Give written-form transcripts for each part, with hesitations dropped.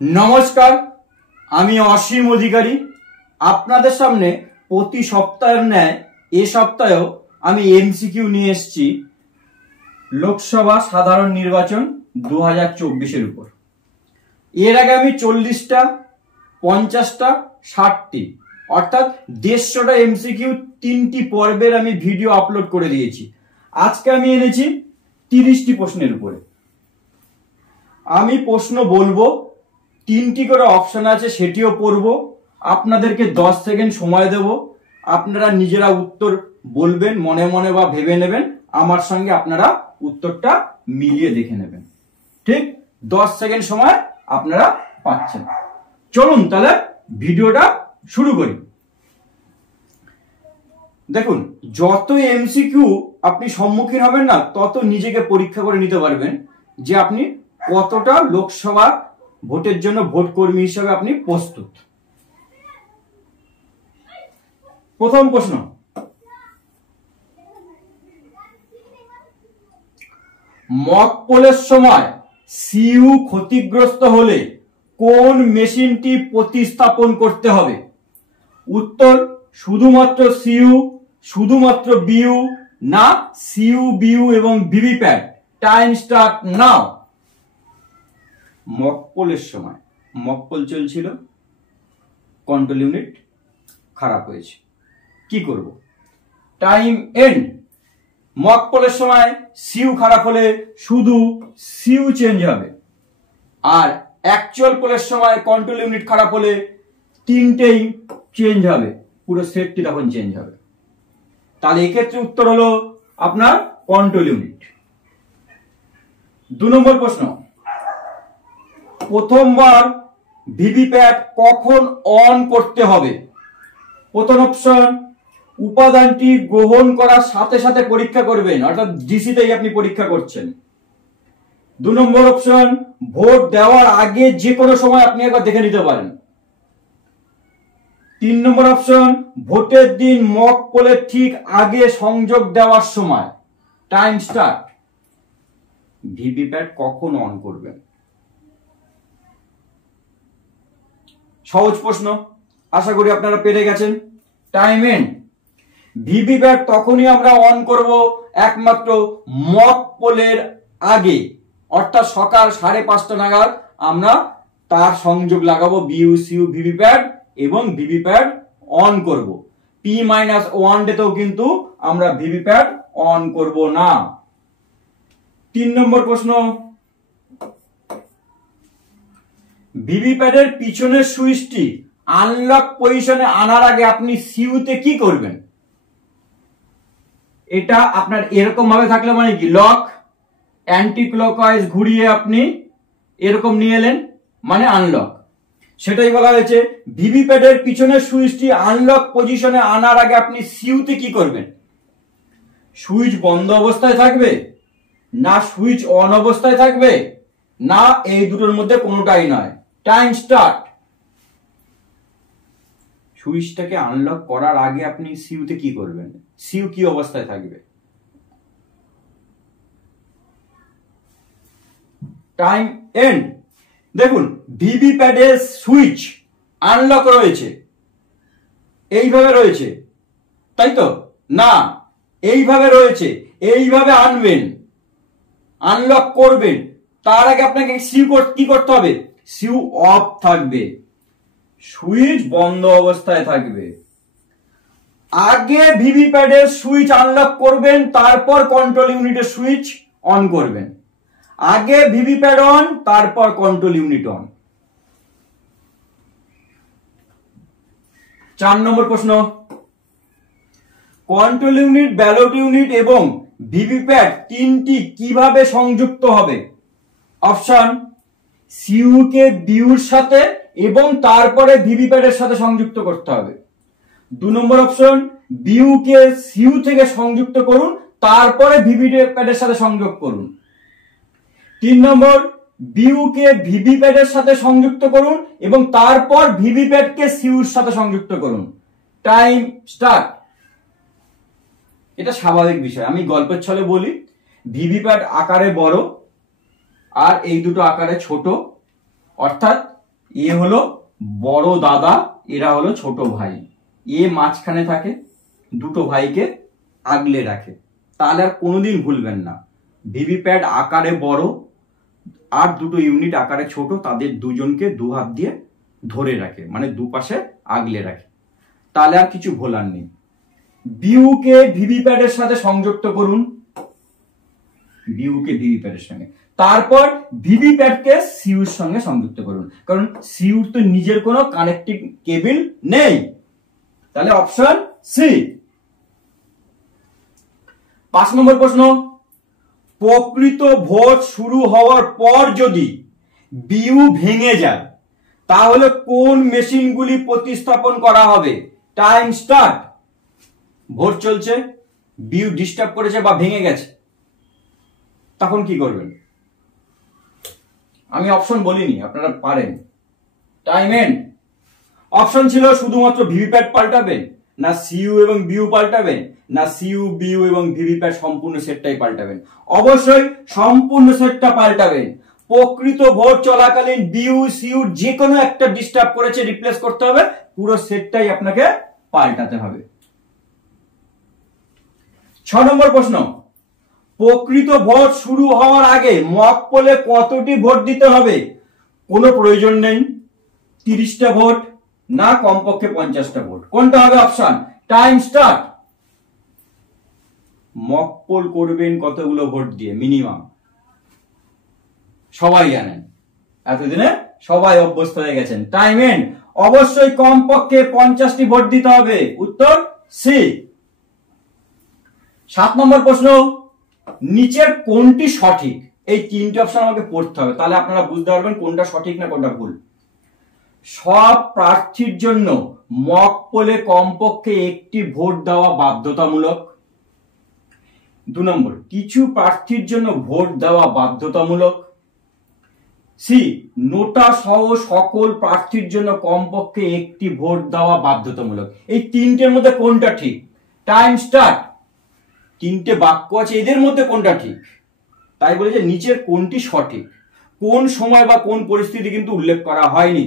নমস্কার, আমি অসীম অধিকারী আপনাদের সামনে প্রতি সপ্তাহের ন্যায় এ সপ্তাহেও আমি এমসিকিউ নিয়ে এসেছি লোকসভা সাধারণ নির্বাচন 2024-এর উপর। এর আগে আমি 40টা, 50টা, 60টি অর্থাৎ 150টা এমসিকিউ 3টি পর্বের আমি ভিডিও আপলোড করে দিয়েছি। আজকে আমি এনেছি 30টি প্রশ্নের উপরে। আমি প্রশ্ন বলবো, 3টি করে অপশন আছে সেটিও পড়ব, আপনাদেরকে 10 সেকেন্ড সময় দেব, আপনারা নিজেরা উত্তর বলবেন, মনে মনে বা ভেবে নেবেন, আমার সঙ্গে আপনারা উত্তরটা মিলিয়ে দেখে নেবেন। ঠিক 10 সেকেন্ড সময় আপনারা পাচ্ছেন। চলুন তাহলে ভিডিওটা শুরু করি। দেখুন, যত এমসিকিউ আপনি সম্মুখীন হবেন না, তত নিজেকে পরীক্ষা করে নিতে পারবেন যে আপনি কতটা লোকসভা ভোটের জন্য ভোট কর্মী হিসেবে আপনি প্রস্তুত। প্রথম প্রশ্ন, মক পোলের সময় সিইউ ক্ষতিগ্রস্ত হলে কোন মেশিনটি প্রতিস্থাপন করতে হবে? উত্তর শুধুমাত্র সিইউ, শুধুমাত্র বিইউ, না সিইউ, বিইউ এবং VVPAT. Time start now. Mock পোলের সময় মক পোল চলছিল, কন্ট্রোল ইউনিট খারাপ হয়েছে, কি করব? Time and. মক পোলের সময় সিইউ খারাপ হলে শুধু সিইউ চেঞ্জ হবে, আর অ্যাকচুয়াল পোলের সময় কন্ট্রোল ইউনিট খারাপ হলে তিনটেই চেঞ্জ হবে, পুরো সেটটি তখন চেঞ্জ হবে। তাহলে এক্ষেত্রে উত্তর হলো আপনার কন্ট্রোল ইউনিট। 2 নম্বর প্রশ্ন, প্রথমবার ভিভিপ্যাট কখন অন করতে হবে? প্রথম অপশন, উপাদানটি গ্রহণ করার সাথে সাথে পরীক্ষা করবেন, অর্থাৎ ডিসিতেই আপনি পরীক্ষা করছেন। 2 নম্বর অপশন, ভোট দেওয়ার আগে যে কোনো সময় আপনি একবার দেখে নিতে পারেন। 3 নম্বর অপশন, ভোটের দিন মক পোলের ঠিক আগে সংযোগ দেওয়ার সময়। Time start. ভিভিপ্যাট কখন অন করবেন? সহজ প্রশ্ন, আশা করি আপনারা পেরে গেছেন। Time and. ভিভিপ্যাট তখনই আমরা অন করব একমাত্র মক পোলের আগে, অর্থাৎ সকাল 5:30 নাগাদ আমরা তার সংযোগ লাগাবো বিইউ, সিইউ, ভিভিপ্যাট এবং ভিভিপ্যাট অন করব। P-1 ডেতেও কিন্তু আমরা ভিভিপ্যাট অন করব না। 3 নম্বর প্রশ্ন, ভিভিপ্যাটের পিছনের সুইচটি আনলক পজিশনে আনার আগে আপনি সিইউতে কি করবেন? এটা আপনার এরকম ভাবে থাকলে মানে কি, লক অ্যান্টি ক্লকওয়াইজ ঘুরিয়ে আপনি এরকম নিয়ে এলেন মানে আনলক। সেটাই বলা হয়েছে, ভিভিপ্যাটের পিছনের সুইচটি আনলক পজিশনে আনার আগে আপনি সিইউতে কি করবেন? সুইচ বন্ধ অবস্থায় থাকবে, না সুইচ অন অবস্থায় থাকবে, না এই দুটোর মধ্যে কোনোটাই নয়। Time start. সুইচটাকে আনলক করার আগে আপনি সিইউতে কি করবেন? সিইউ কি অবস্থায় থাকবে? Time end. দেখুন, ভিভিপ্যাটের সুইচ আনলক রয়েছে, এইভাবে রয়েছে, তাই তো? না, এইভাবে রয়েছে, এইভাবে আনবেন, আনলক করবেন, তার আগে আপনাকে সিইউ কি করতে হবে? সিইউ অফ থাকবে, সুইচ বন্ধ অবস্থায় থাকবে। আগে ভিভিপ্যাটের সুইচ আনলক করবেন, তারপর কন্ট্রোল ইউনিটের সুইচ অন করবেন। আগে ভিভিপ্যাট অন, তারপর কন্ট্রোল ইউনিট অন। 4 নম্বর প্রশ্ন, কন্ট্রোল ইউনিট, ব্যালট ইউনিট এবং ভিভিপ্যাট তিনটি কিভাবে সংযুক্ত হবে? অপশন, সিইউ কে বিইউর সাথে এবং তারপরে ভিভিপ্যাটের সাথে সংযুক্ত করতে হবে। 2 নম্বর অপশন, বিইউ কে সিইউ থেকে সংযুক্ত করুন, তারপরে ভিভিপ্যাটের সাথে সংযোগ করুন। 3 নম্বর, বিইউ কে ভিভিপ্যাটের সাথে সংযুক্ত করুন এবং তারপর ভিভিপ্যাটকে সিইউর সাথে সংযুক্ত করুন। Time start. এটা স্বাভাবিক বিষয়, আমি গল্পের ছলে বলি। ভিভিপ্যাট আকারে বড় আর এই দুটো আকারে ছোট, অর্থাৎ এ হলো বড় দাদা, এরা হলো ছোট ভাই। এ মাঝখানে থাকে, দুটো ভাইকে আগলে রাখে। তাহলে আর কোনোদিন ভুলবেন না, ভিভিপ্যাট আকারে বড় আর দুটো ইউনিট আকারে ছোট, তাদের দুজনকে দু হাত দিয়ে ধরে রাখে, মানে দুপাশে আগলে রাখে। তাহলে আর কিছু ভোলার নেই। বিউকে ভিভিপ্যাটের সাথে সংযুক্ত করুন, বিউকে ভিভিপ্যাটের সঙ্গে, তারপর ভিভিপ্যাটকে সিউর সঙ্গে সংযুক্ত করুন, কারণ সিউর তো নিজের কোনো কানেক্টিং কেবল নেই। তাহলে অপশন সি। 5 নম্বর প্রশ্ন, প্রকৃত ভোট শুরু হওয়ার পর যদি বিউ ভেঙে যায় তাহলে কোন মেশিনগুলি প্রতিস্থাপন করা হবে? Time start. ভোট চলছে, বিউ ডিস্টার্ব করেছে বা ভেঙে গেছে, তখন কি করবেন? আমি অপশন বলিনি, আপনারা পারেন। Time and. অপশন ছিল শুধুমাত্র ভিভিপ্যাট পাল্টাবেন, না সিইউ এবং বিউ পাল্টাবেন, না সিইউ বিউ এবং ভিভিপ্যাট সম্পূর্ণ সেটটাই পাল্টাবেন। অবশ্যই সম্পূর্ণ সেটটা পাল্টাবেন। প্রকৃত ভোট চলাকালীন বিউ সিইউ যে কোনো একটা ডিস্টার্ব করেছে, রিপ্লেস করতে হবে, পুরো সেটটাই আপনাকে পাল্টাতে হবে। 6 নম্বর প্রশ্ন, প্রকৃত ভোট শুরু হওয়ার আগে মক পোলে কতটি ভোট দিতে হবে? কোনো প্রয়োজন নেই। 30টা ভোট, না কমপক্ষে 50টা ভোট, কোনটা হবে? Option. Time start. Mock poll করবেন কতগুলো ভোট দিয়ে? মিনিমাম সবাই জানেন, এতদিনে সবাই অভ্যস্ত হয়ে গেছেন। Time end. অবশ্যই কমপক্ষে 50টি ভোট দিতে হবে, উত্তর সি। 7 নম্বর প্রশ্ন, নিচের কোনটি সঠিক? এই 3টে অপশন আমাকে পড়তে হবে, তাহলে আপনারা বুঝতে পারবেন কোনটা সঠিক না কোনটা ভুল। সব প্রার্থীর জন্য মক পোলে কমপক্ষে একটি ভোট দেওয়া বাধ্যতামূলক। 2 নম্বর, কিছু প্রার্থীর জন্য ভোট দেওয়া বাধ্যতামূলক। সি, নোটা সহ সকল প্রার্থীর জন্য কমপক্ষে একটি ভোট দেওয়া বাধ্যতামূলক। এই 3টের মধ্যে কোনটা ঠিক? Time start. 3টে বাক্য আছে, এদের মধ্যে কোনটা ঠিক? তাই বলে যে নিচের কোনটি সঠিক, কোন সময় বা কোন পরিস্থিতি কিন্তু উল্লেখ করা হয়নি।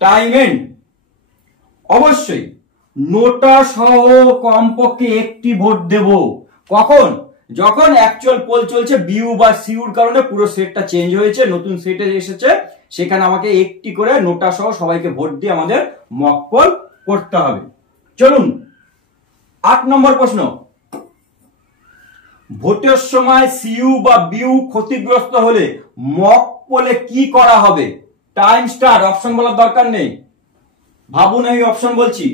Time end. অবশ্যই নোটা সহ কমপক্ষে একটি ভোট দেব। কখন? যখন অ্যাকচুয়াল পোল চলছে, বিউ বা সিউর কারণে পুরো সেটটা চেঞ্জ হয়েছে, নতুন সেটে এসেছে, সেখানে আমাকে একটি করে নোটা সহ সবাইকে ভোট দিয়ে আমাদের মক পোল করতে হবে। চলুন 8 নম্বর প্রশ্ন, ভোটের সময় সিইউ বা বিউ ক্ষতিগ্রস্ত হলে মক পোলে কি করা হবে? Time start. অপশন বলার দরকার নেই, ভাবুন, আমি অপশন বলছি।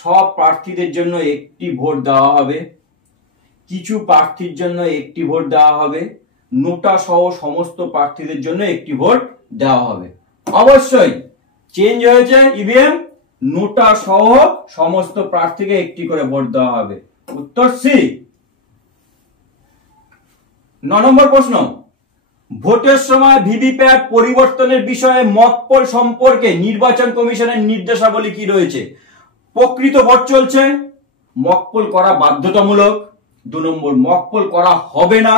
সব প্রার্থীদের জন্য একটি ভোট দেওয়া হবে, কিছু প্রার্থীর জন্য একটি ভোট দেওয়া হবে, নোটা সহ সমস্ত প্রার্থীদের জন্য একটি ভোট দেওয়া হবে। অবশ্যই চেঞ্জ হয়েছে ইভিএম, নোটা সহ সমস্ত প্রার্থীকে একটি করে ভোট দেওয়া হবে, উত্তর সি। 9 নম্বর প্রশ্ন, ভোটের সময় ভিভিপ্যাট পরিবর্তনের বিষয়ে মক পোল সম্পর্কে নির্বাচন কমিশনের নির্দেশাবলী কি রয়েছে? প্রকৃত ভোট চলছে, মক পোল করা বাধ্যতামূলক। 2 নম্বর, মক পোল করা হবে না।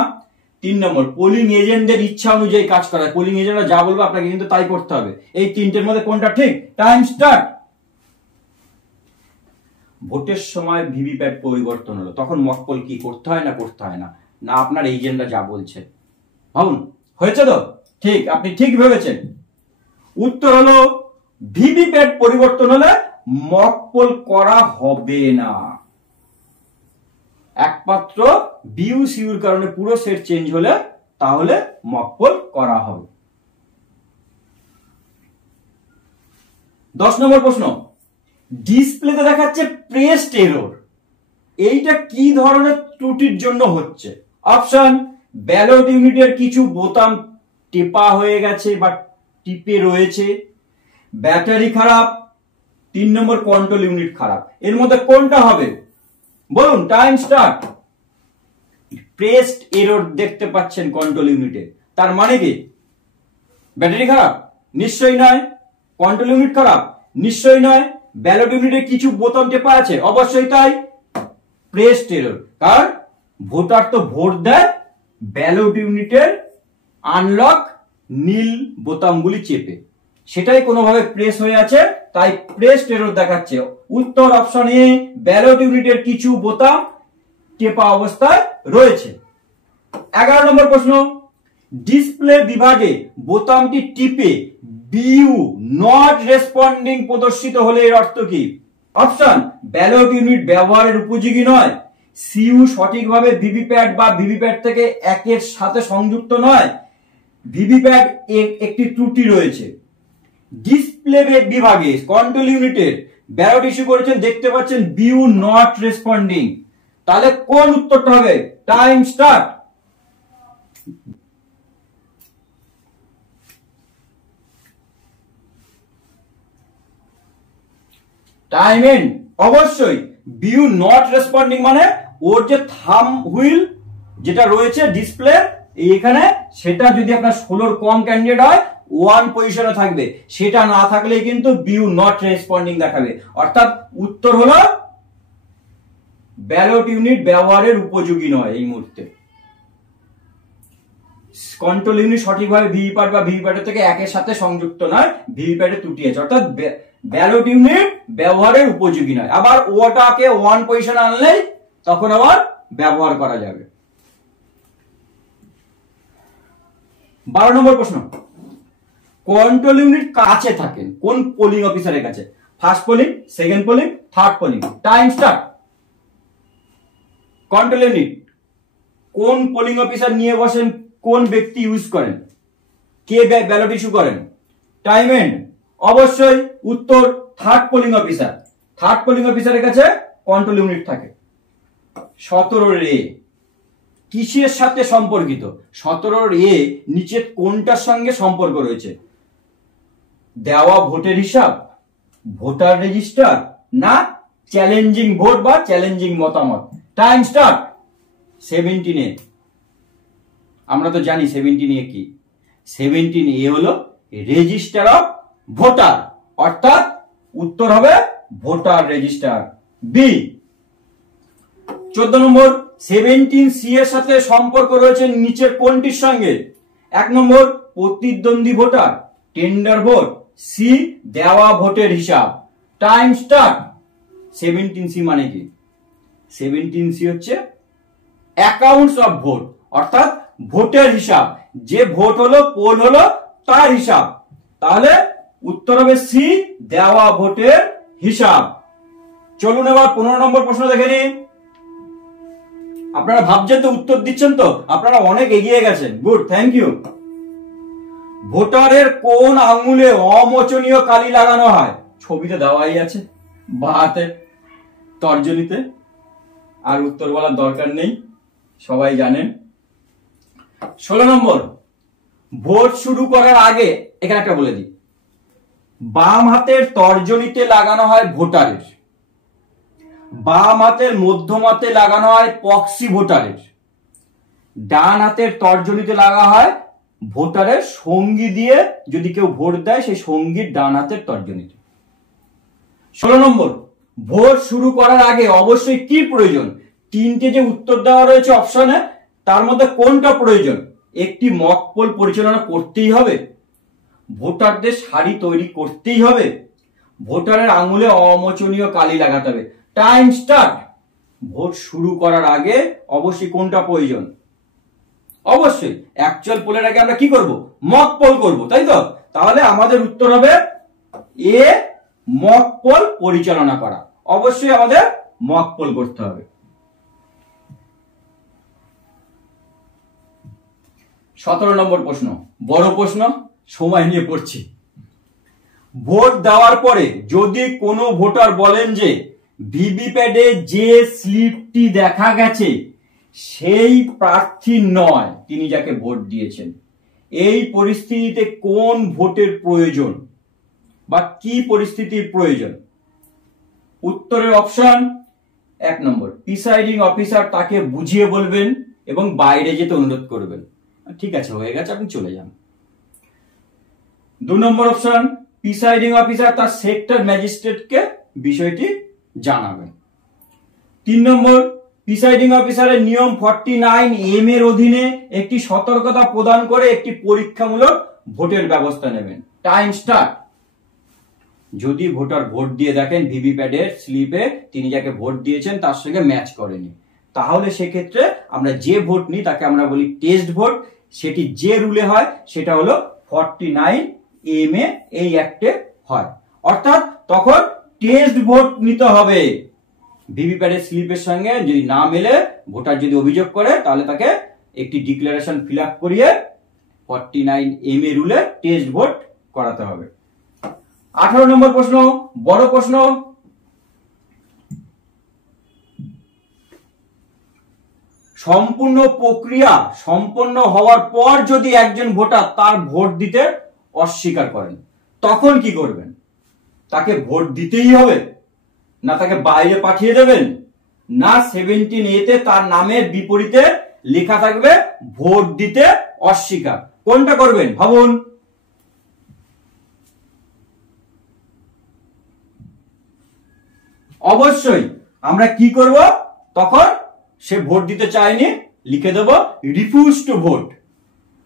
3 নম্বর, পোলিং এজেন্টদের ইচ্ছা অনুযায়ী কাজ করা। পোলিং এজেন্টরা যা বলবে আপনাকে কিন্তু তাই করতে হবে। এই 3টের মধ্যে কোনটা ঠিক? Time start. ভোটের সময় ভিভিপ্যাট পরিবর্তন হলো, তখন মক পোল কি করতে হয় না করতে হয় না? না আপনার এজেন্টরা যা বলছে। ভাবুন, হয়েছে তো? ঠিক, আপনি ঠিক ভেবেছেন। উত্তর হলো ভিভিপ্যাট পরিবর্তন হলে মক পোল করা হবে না। একমাত্র বিউ সিউর কারণে পুরো সেট চেঞ্জ হলে তাহলে মক পোল করা হবে। 10 নম্বর প্রশ্ন, ডিসপ্লেতে দেখাচ্ছে প্রেসড এরর, এইটা কি ধরনের ত্রুটির জন্য হচ্ছে? অপশন, ব্যালট ইউনিটের কিছু বোতাম টেপা হয়ে গেছে বা টিপে রয়েছে, ব্যাটারি খারাপ, 3 নম্বর কন্ট্রোল ইউনিট খারাপ। এর মধ্যে কোনটা হবে? বলুন, টাইম স্টার্ট। প্রেসড এরর দেখতে পাচ্ছেন কন্ট্রোল ইউনিটে, তার মানে কি? ব্যাটারি খারাপ? নিশ্চয়ই নয়। কন্ট্রোল ইউনিট খারাপ? নিশ্চয়ই নয়। ব্যালট ইউনিটে কিছু বোতাম টেপা আছে? অবশ্যই তাই। প্রেসড এরর, কারণ ভোটার তো ভোট দেয় ব্যালট ইউনিটের আনলক নীল বোতামগুলি চেপে, সেটাই কোনোভাবে প্রেস হয়ে আছে, তাই প্রেসড এরর দেখাচ্ছে। উত্তর অপশন এ, ব্যালট ইউনিটের কিছু বোতাম টেপা অবস্থায় রয়েছে। 11 নম্বর প্রশ্ন, ডিসপ্লে বিভাগে বোতামটি টিপে বিইউ নট রেসপন্ডিং প্রদর্শিত হলে এর অর্থ কি? অপশন, ব্যালট ইউনিট ব্যবহারের উপযোগী নয়, সিইউ সঠিকভাবে ভিভিপ্যাট বা ভিভিপ্যাট থেকে একের সাথে সংযুক্ত নয়, ভিভিপ্যাট একটি ত্রুটি রয়েছে। ডিসপ্লে বিভাগে কন্ট্রোল ইউনিটের ব্যালট ইস্যু করেছেন, দেখতে পাচ্ছেন বিইউ নট রেসপন্ডিং, তাহলে কোন উত্তরটা হবে? Time start. Time end. অবশ্যই বিইউ নট রেসপন্ডিং মানে ওর যে থাম হুইল যেটা রয়েছে ডিসপ্লে এখানে, সেটা যদি আপনার 16 কম ক্যান্ডিডেট হয় 1 পজিশনে থাকবে, সেটা না থাকলে কিন্তু বিইউ নট রেসপন্ডিং দেখাবে। অর্থাৎ উত্তর হলো ব্যালট ইউনিট ব্যবহারের উপযোগী নয় এই মুহূর্তে। কন্ট্রোল ইউনিট সঠিকভাবে ভিভিপ্যাট বা ভিভিপ্যাটের থেকে একের সাথে সংযুক্ত নয়, ভিভিপ্যাটে ত্রুটি আছে, অর্থাৎ ব্যালট ইউনিট ব্যবহারের উপযোগী নয়। আবার ওটাকে 1 পজিশনে আনলেই তখন আবার ব্যবহার করা যাবে। 12 নম্বর প্রশ্ন, কন্ট্রোল ইউনিট কাছে থাকেন কোন পোলিং অফিসারের কাছে? First polling, second polling, third polling. Time start. Control unit কোন পোলিং অফিসার নিয়ে বসেন, কোন ব্যক্তি ইউজ করেন, কে ব্যালট ইস্যু করেন? Time end. অবশ্যই উত্তর third polling officer. Third polling অফিসারের কাছে কন্ট্রোল ইউনিট থাকে। 17 এ কিসের সাথে সম্পর্কিত? 17 এ নিচে কোনটার সঙ্গে সম্পর্ক রয়েছে? দেওয়া ভোটের হিসাব, ভোটার রেজিস্টার, না চ্যালেঞ্জিং ভোট বা চ্যালেঞ্জিং মতামত? Time start. 17 এ আমরা তো জানি 17 এ কি? 17 এ হলো রেজিস্টার অফ ভোটার, অর্থাৎ উত্তর হবে ভোটার রেজিস্টার, বি। 14 নম্বর, 17C এর সাথে সম্পর্ক রয়েছে নিচের কোনটির সঙ্গে? 1 নম্বর প্রতিদ্বন্দ্বী ভোটার, টেন্ডার ভোট, সি দেওয়া ভোটের হিসাব। Time start. 17C মানে কি? 17C হচ্ছে অ্যাকাউন্টস অফ ভোট, অর্থাৎ ভোটের হিসাব, যে ভোট হলো পোল হলো তার হিসাব, তাহলে উত্তর হবে সি দেওয়া ভোটের হিসাব। চলুন এবার 15 নম্বর প্রশ্ন দেখে নিন। আপনারা ভাবছেন তো, উত্তর দিচ্ছেন তো, আপনারা অনেক এগিয়ে গেছেন, গুড, থ্যাংক ইউ। ভোটারের কোন আঙুলে অমোচনীয় কালি লাগানো হয়? ছবিতে দেওয়াই আছে, বাঁ হাতে তর্জনীতে, আর উত্তর বলার দরকার নেই, সবাই জানেন। 16 নম্বর, ভোট শুরু করার আগে এখানে একটা বলে দিই, বাম হাতের তর্জনীতে লাগানো হয় ভোটারের, বাম হাতের মধ্যমাতে লাগানো হয় প্রক্সি ভোটারের, ডান হাতের তর্জনীতে লাগা হয় ভোটারের সঙ্গী দিয়ে যদি কেউ ভোট দেয় সেই সঙ্গীর ডান হাতের তর্জনীতে। 16 নম্বর, ভোট শুরু করার আগে অবশ্যই কি প্রয়োজন? 3টে যে উত্তর দেওয়া রয়েছে অপশনে, তার মধ্যে কোনটা প্রয়োজন? একটি মক পোল পরিচালনা করতেই হবে, ভোটারদের সারি তৈরি করতেই হবে, ভোটারের আঙুলে অমোচনীয় কালি লাগাতে হবে। Time start. ভোট শুরু করার আগে অবশ্যই কোনটা প্রয়োজন? অবশ্যই অ্যাকচুয়াল পোলের আগে আমরা কি করব? মক পোল করব, তাই তো? তাহলে আমাদের উত্তর হবে এ, মক পোল পরিচালনা করা। অবশ্যই আমাদের মক পোল করতে হবে। 17 নম্বর প্রশ্ন, বড় প্রশ্ন, সময় নিয়ে পড়ছি। ভোট দেওয়ার পরে যদি কোনো ভোটার বলেন যে ভিভিপ্যাটে যে স্লিপটি দেখা গেছে সেই প্রার্থী নয় তিনি যাকে ভোট দিয়েছেন, এই পরিস্থিতিতে কোন ভোটের প্রয়োজন বা কি পরিস্থিতির প্রয়োজন? উত্তরের অপশন, 1 নম্বর প্রিসাইডিং অফিসার তাকে বুঝিয়ে বলবেন এবং বাইরে যেতে অনুরোধ করবেন। ঠিক আছে, হয়ে গেছে, আপনি চলে যান। 2 নম্বর অপশন, প্রিসাইডিং অফিসার তার সেক্টর ম্যাজিস্ট্রেটকে বিষয়টি জানাবেন। 3 নম্বর, প্রিসাইডিং অফিসারের নিয়ম 49M এর অধীনে একটি সতর্কতা প্রদান করে একটি পরীক্ষামূলক ভোটের ব্যবস্থা নেবেন। Time start. যদি ভোটার ভোট দিয়ে দেখেন ভিভিপ্যাটের স্লিপে তিনি যাকে ভোট দিয়েছেন তার সঙ্গে ম্যাচ করেনি, তাহলে সেক্ষেত্রে আমরা যে ভোট নিই তাকে আমরা বলি টেস্ট ভোট। সেটি যে রুলে হয় সেটা হলো 49(a) এই অ্যাক্টে হয়। অর্থাৎ তখন টেস্ট ভোট নিতে হবে। ভিভিপ্যাটের স্লিপের সঙ্গে যদি না মেলে, ভোটার যদি অভিযোগ করে, তাহলে তাকে একটি ডিক্লারেশন ফিল আপ করিয়ে 49(a) রুলে টেস্ট ভোট করাতে হবে। 18 নম্বর প্রশ্ন, বড় প্রশ্ন। সম্পূর্ণ প্রক্রিয়া সম্পন্ন হওয়ার পর যদি একজন ভোটার তার ভোট দিতে অস্বীকার করেন, তখন কি করবেন? তাকে ভোট দিতেই হবে, না তাকে বাইরে পাঠিয়ে দেবেন, না 17(a) তার নামের বিপরীতে লেখা থাকবে ভোট দিতে অস্বীকার? কোনটা করবেন ভাবুন। অবশ্যই আমরা কি করব, তখন সে ভোট দিতে চায়নি, লিখে দেব রিফিউজ টু ভোট।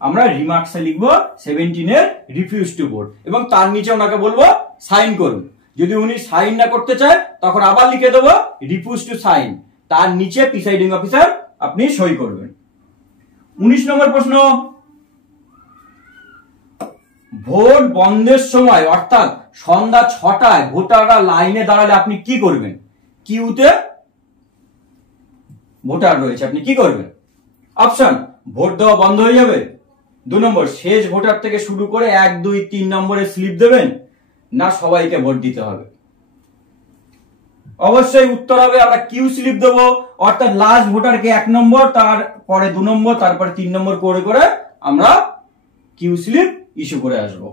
আমরা রিমার্কসে লিখব 17 রিফিউজ টু ভোট, এবং তার নিচে ওনাকে বলবো সাইন করুন। যদি উনি সাইন না করতে চায় তখন আবার লিখে দেব রিফিউজ টু সাইন, তার নিচে প্রিসাইডিং অফিসার আপনি সই করবেন। 19 নম্বর প্রশ্ন, ভোট বন্ধের সময় অর্থাৎ সন্ধ্যা 6টায় ভোটাররা লাইনে দাঁড়ালে আপনি কি করবেন? কিউতে ভোটার রয়েছে, আপনি কি করবেন? অপশন, ভোট দেওয়া বন্ধ হয়ে যাবে। 2 নম্বর, শেষ ভোটার থেকে শুরু করে 1, 2, 3 নম্বরে স্লিপ দেবেন, না সবাইকে ভোট দিতে হবে? অবশ্যই উত্তর হবে আমরা কিউ স্লিপ দেবো, অর্থাৎ লাস্ট ভোটারকে 1 নম্বর, তারপরে 2 নম্বর, তারপরে 3 নম্বর করে করে আমরা কিউ স্লিপ ইস্যু করে আসব।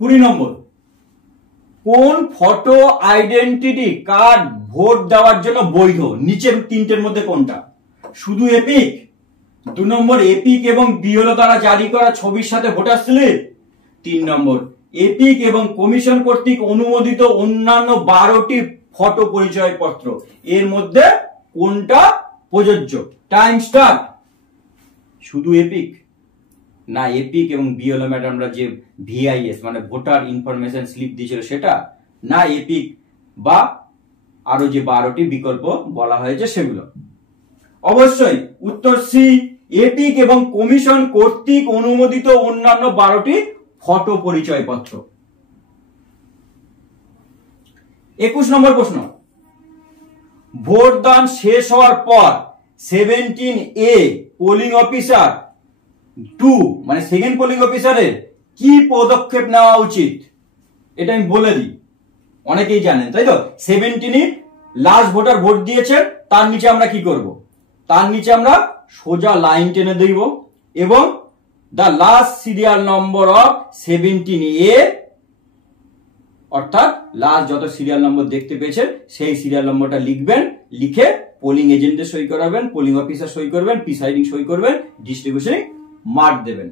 20 নম্বর, কোন ফটো আইডেন্টিটি কার্ড ভোট দেওয়ার জন্য বৈধ? নিচের তিনটের মধ্যে কোনটা? শুধু এপিক? 2 নম্বর, এপিক এবং বিএলও দ্বারা জারি করা ছবির সাথে ভোটার স্লিপ? 3 নম্বর, এপিক এবং কমিশন কর্তৃক অনুমোদিত অন্যান্য 12টি ফটো পরিচয়পত্র। এর মধ্যে কোনটা প্রযোজ্য? Time start. শুধু এপিক? না, এপিক এবং বিএলও ম্যাডামরা যে ভিআইএস মানে ভোটার ইনফরমেশন স্লিপ দিয়েছিল সেটা, না এপিক বা আরো যে 12টি বিকল্প বলা হয়েছে সেগুলো? অবশ্যই উত্তর সি, এপিক এবং কমিশন কর্তৃক অনুমোদিত অন্যান্য 12টি ফটো পরিচয়পত্র। 21 নম্বর প্রশ্ন, ভোটদান শেষ হওয়ার পর 17(a) পোলিং অফিসার 2 মানে সেকেন্ড পোলিং অফিসারের কি পদক্ষেপ নেওয়া উচিত? এটা আমি বলে দিই, অনেকেই জানেন তাই তো। 17 লাস্ট ভোটার ভোট দিয়েছে, তার নিচে আমরা কি করব? তার নিচে আমরা সোজা লাইন টেনে দেব এবং the last serial number of 17(a) অর্থাৎ লাস্ট যত সিরিয়াল নম্বর দেখতে পেয়েছেন সেই সিরিয়াল নম্বরটা লিখবেন, লিখে পোলিং এজেন্টে সই করাবেন, পোলিং অফিসার সই করবেন, প্রিসাইডিং সই করবেন, ডিস্ট্রিবিউশন মার্ক দেবেন।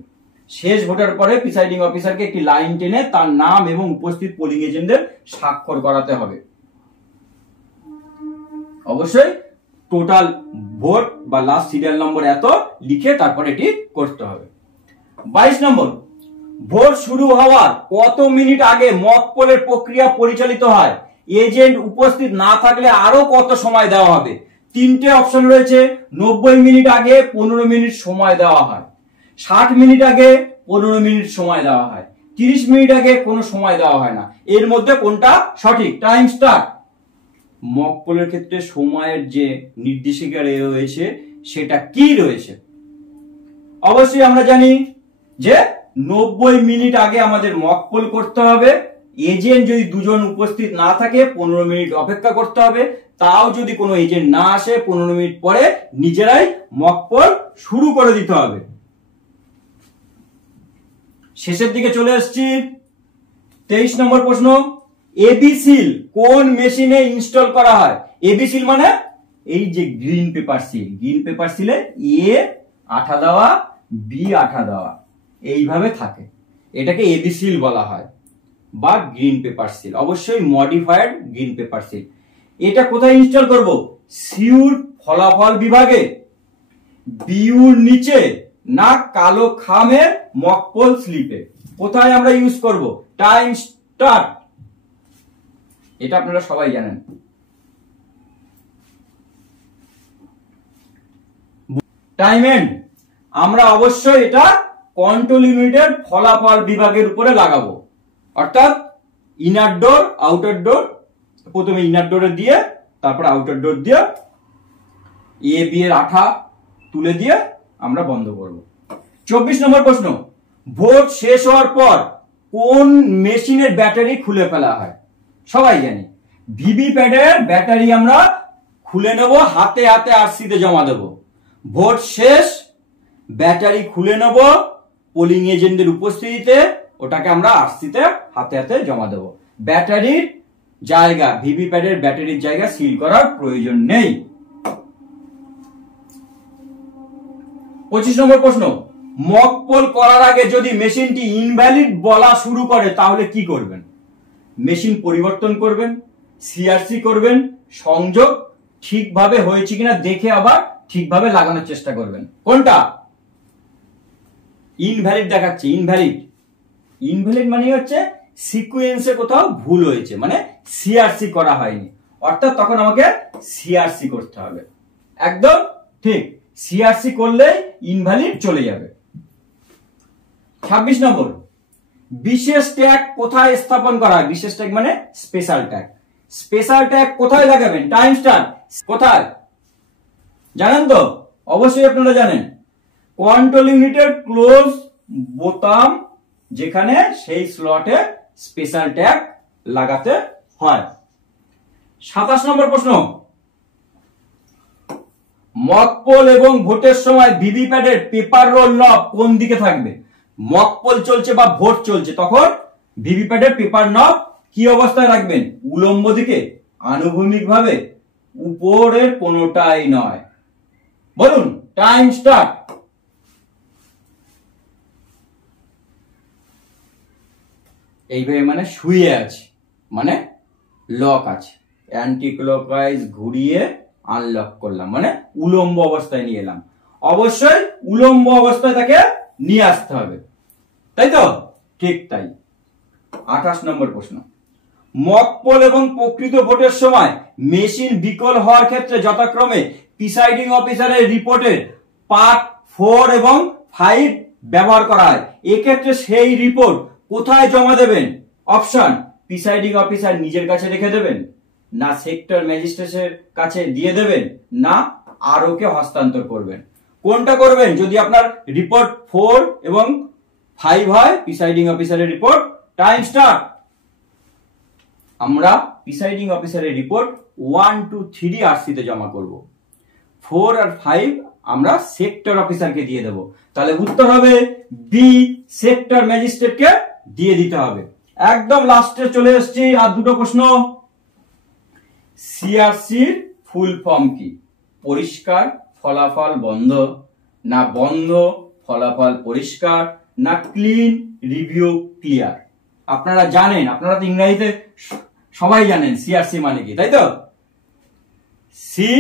শেষ ভোটার পরে প্রিসাইডিং অফিসারকে একটি লাইন টেনে তার নাম এবং উপস্থিত পোলিং এজেন্টদের স্বাক্ষর করাতে হবে। অবশ্যই টোটাল ভোট বা লাস্ট সিরিয়াল নম্বর এত লিখে তারপরে এটি করতে হবে। 22 নম্বর, ভোট শুরু হওয়ার কত মিনিট আগে মক পোলের প্রক্রিয়া পরিচালিত হয়? এজেন্ট উপস্থিত না থাকলে আরো কত সময় দেওয়া হবে? 3টে অপশন রয়েছে। 90 মিনিট আগে 15 মিনিট সময় দেওয়া হয়, 60 মিনিট আগে 15 মিনিট সময় দেওয়া হয়, 30 মিনিট আগে কোনো সময় দেওয়া হয় না। এর মধ্যে কোনটা সঠিক? Time start. মক পোলের ক্ষেত্রে সময়ের যে নির্দেশিকা রয়েছে সেটা কি রয়েছে? অবশ্যই আমরা জানি যে 90 মিনিট আগে আমাদের মক পোল করতে হবে। এজেন্ট যদি 2 জন উপস্থিত না থাকে 15 মিনিট অপেক্ষা করতে হবে। তাও যদি কোনো এজেন্ট না আসে 15 মিনিট পরে নিজেরাই মক পোল শুরু করে দিতে হবে। শেষের দিকে চলে আসছি। 23 নম্বর প্রশ্ন, এবি সিল কোন মেশিনে ইনস্টল করা হয়? এবি সিল মানে এই যে green paper seal, green paper সিলে এ আঠা দেওয়া, বি আঠা দেওয়া, এইভাবে থাকে, এটাকে এবি সিল বলা হয় বা গ্রিন পেপার সিল। অবশ্যই মডিফাইড গ্রিন পেপার সিল। এটা কোথায় ইনস্টল করব? সিউর ফলাফল বিভাগে, বিউর নিচে না কালো খামের মকপল স্লিপে? কোথায় আমরা ইউজ করব? Time start. এটা আপনারা সবাই জানেন। Time end. আমরা অবশ্যই এটা কন্ট্রোল ইউনিটের ফলাফল বিভাগের উপরে লাগাবো, অর্থাৎ ইনার ডোর আউটার ডোর, প্রথমে ইনার ডোরে দিয়ে তারপর আউটার ডোর দিয়ে এ বি এর আঠা তুলে দিয়ে আমরা বন্ধ করব। 24 নম্বর প্রশ্ন, ভোট শেষ হওয়ার পর কোন মেশিনের ব্যাটারি খুলে ফেলা হয়? সবাই জানি ভিভি প্যাডের ব্যাটারি আমরা খুলে নেব, হাতে হাতে আরসিতে জমা দেব। ভোট শেষ, ব্যাটারি খুলে নেব, পোলিং এজেন্টের উপস্থিতিতে ওটাকে আমরা আরসিতে হাতে হাতে জমা দেব। ব্যাটারির জায়গা, ভিভি প্যাডের ব্যাটারির জায়গা সিল করার প্রয়োজন নেই। 25 নম্বর প্রশ্ন, মক পোল করার আগে যদি মেশিনটি ইনভ্যালিড বলা শুরু করে তাহলে কি করবেন? মেশিন পরিবর্তন করবেন, সিআরসি করবেন, সংযোগ ঠিকভাবে হয়েছে কিনা দেখে আবার ঠিকভাবে লাগানোর চেষ্টা করবেন। কোনটা? ইনভ্যালিড দেখাচ্ছে, ইনভ্যালিড। ইনভ্যালিড মানে হচ্ছে সিকোয়েন্সে কোথাও ভুল হয়েছে, মানে সিআরসি করা হয়নি, অর্থাৎ তখন আমাকে সিআরসি করতে হবে। একদম ঠিক, সিআরসি করলে ইনভ্যালিড চলে যাবে। 26 নম্বর, বিশেষ ট্যাগ কোথায় স্থাপন করা হয়? বিশেষ ট্যাগ মানে স্পেশাল ট্যাগ। স্পেশাল ট্যাগ কোথায় লাগাবেন? Time start. কোথায় জানেন তো? অবশ্যই আপনারা জানেন, কন্ট্রোল ইউনিটের ক্লোজ বোতাম যেখানে, সেই স্লটে স্পেশাল ট্যাগ লাগাতে হয়। 27 নম্বর প্রশ্ন, মকপোল এবং ভোটের সময় ভিভিপ্যাটের পেপার রোল নব কোন দিকে থাকবে? মকপোল চলছে বা ভোট চলছে, তখন ভিভিপ্যাটের পেপার নব কি অবস্থায় রাখবেন? উলম্ব দিকে, আনুভূমিক ভাবে, উপরের কোনোটাই নয়। বলুন, টাইম স্টার্ট। এইভাবে মানে শুয়ে আছে, মানে লক আছে, অ্যান্টি ক্লকওয়াইজ ঘুরিয়ে আনলক করলাম, মানে উলম্ব অবস্থায় নিয়ে এলাম। অবশ্যই উলম্ব অবস্থায় তাকে নিয়ে আসতে হবে, তাই তো? ঠিক তাই। 28 নম্বর প্রশ্ন, মকপোল এবং প্রকৃত ভোটের সময় মেশিন বিকল হওয়ার ক্ষেত্রে যথাক্রমে প্রিসাইডিং অফিসারের রিপোর্টের পার্ট 4 এবং 5 ব্যবহার করা হয়। এক্ষেত্রে সেই রিপোর্ট কোথায় জমা দেবেন? অপশন, প্রিসাইডিং অফিসার নিজের কাছে রেখে দেবেন, না সেক্টর ম্যাজিস্ট্রেটের কাছে দিয়ে দেবেন, না আরও কে হস্তান্তর করবেন। কোনটা করবেন? যদি আপনার রিপোর্ট 4 এবং 5 হয়, প্রিসাইডিং অফিসারের রিপোর্ট। Time start. আমরা প্রিসাইডিং অফিসারের রিপোর্ট 1 2 3 আরসিতে জমা করব, 4 আর 5 আমরা সেক্টর অফিসারকে দিয়ে দেব। তাহলে উত্তর হবে বি, সেক্টর ম্যাজিস্ট্রেটকে দিয়ে দিতে হবে। একদম লাস্টে চলে এসেছি, আর দুটো প্রশ্ন। সিআরসির ফুল ফর্ম কি? পরিষ্কার ফলাফল বন্ধ, না বন্ধ ফলাফল পরিষ্কার, না ক্লিন রিভিউ ক্লিয়ার? আপনারা জানেন, আপনারা তো ইংরেজিতে সবাই জানেন সিআরসি মানে কি, তাই তো? সি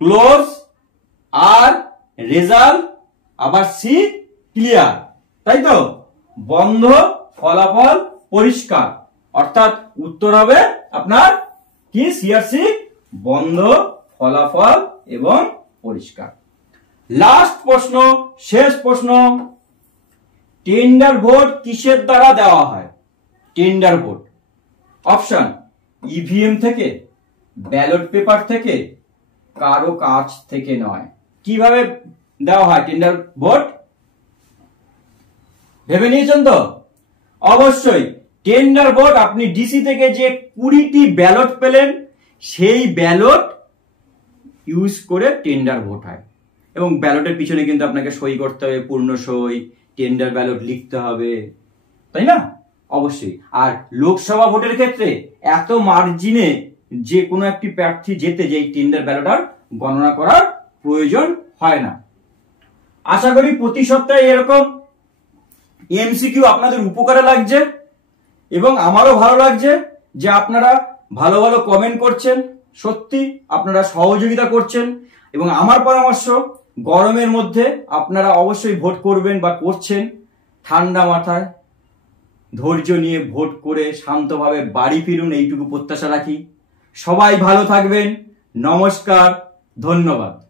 ক্লোজ, আর রেজাল্ট, আবার সি ক্লিয়ার, তাই তো? বন্ধ ফলাফল পরিষ্কার, অর্থাৎ উত্তর হবে আপনার কি? সিআরসি বন্ধ ফলাফল এবং পরিষ্কার। লাস্ট প্রশ্ন, শেষ প্রশ্ন, টেন্ডার ভোট কিসের দ্বারা দেওয়া হয়? টেন্ডার ভোট অপশন, ইভিএম থেকে, ব্যালট পেপার থেকে, কারো কাছ থেকে নয়। কিভাবে দেওয়া হয় টেন্ডার ভোট? ভেবে নিয়েছেন তো? অবশ্যই টেন্ডার ভোট আপনি ডিসি থেকে যে 20টি ব্যালট পেলেন, সেই ব্যালট ইউজ করে টেন্ডার ভোট হয়। এবং ব্যালটের পিছনে কিন্তু আপনাকে সই করতে হবে, পূর্ণ সই, টেন্ডার ব্যালট লিখতে হবে, তাই না? অবশ্যই। আর লোকসভা ভোটের ক্ষেত্রে এত মার্জিনে যে কোনো একটি প্রার্থী যেতে, যে টেন্ডার ব্যালট আর গণনা করার প্রয়োজন হয় না। আশা করি প্রতি সপ্তাহে এরকম এমসিকিউ আপনাদের উপকারে লাগছে, এবং আমারও ভালো লাগছে যে আপনারা ভালো ভালো কমেন্ট করছেন, সত্যি আপনারা সহযোগিতা করছেন। এবং আমার পরামর্শ, গরমের মধ্যে আপনারা অবশ্যই ভোট করবেন বা করছেন। ঠান্ডা মাথায় ধৈর্য নিয়ে ভোট করে শান্তভাবে বাড়ি ফিরুন, এইটুকু প্রত্যাশা রাখি। সবাই ভালো থাকবেন। নমস্কার, ধন্যবাদ।